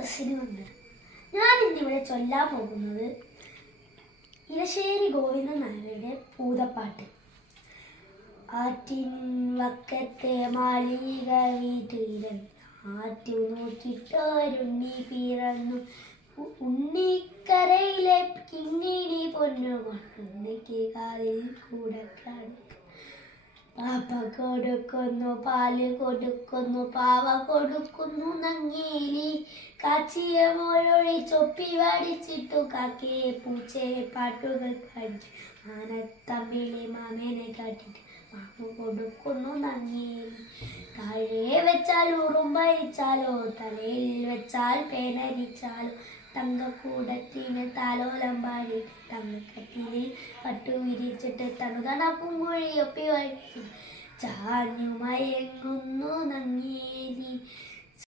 സദസ്സിന് വന്നത്. ഞാൻ ഇന്നിവിടെ ചൊല്ലാൻ പോകുന്നത് ഇലശ്ശേരി ഗോവിന്ദൻ നായരുടെ പൂതപ്പാട്ട്. ആറ്റിൻ വക്കത്തെ മാളിക വീട്ടിലൻ ആറ്റു നോക്കിട്ടൊരുണ്ണി പിറന്നു. ഉണ്ണിക്കരയിലെ കിങ്ങിണി പൊന്നുകൊണ്ടുണ്ണിക്ക് കാതിൽ കൂടക്കാട്. പാപ്പ കൊടുക്കുന്നു പാല് കൊടുക്കുന്നു പാവ കൊടുക്കുന്നു നങ്ങേലി. കാച്ചിയ മോഴൊഴി ചൊപ്പി വടിച്ചിട്ടു കാക്കയെ പൂച്ചയെ പാട്ടുകൾ പഠിച്ചു. മാനത്തമ്പിളി മാമേനെ കാട്ടിട്ട് മാമു കൊടുക്കുന്നു നങ്ങേലി. താഴെ വെച്ചാൽ ഉറുമ്പരിച്ചാലോ തലയിൽ വെച്ചാൽ പേനരിച്ചാലോ തങ്കക്കൂടത്തിന് താലോലം പാടിയിട്ട് തങ്കക്കട്ടിലിൽ പട്ടു വിരിച്ചിട്ട് തണുതണപ്പും കുഴിയൊപ്പി വഴിച്ച് ചാഞ്ഞു മയങ്ങുന്നു നങ്ങേലി.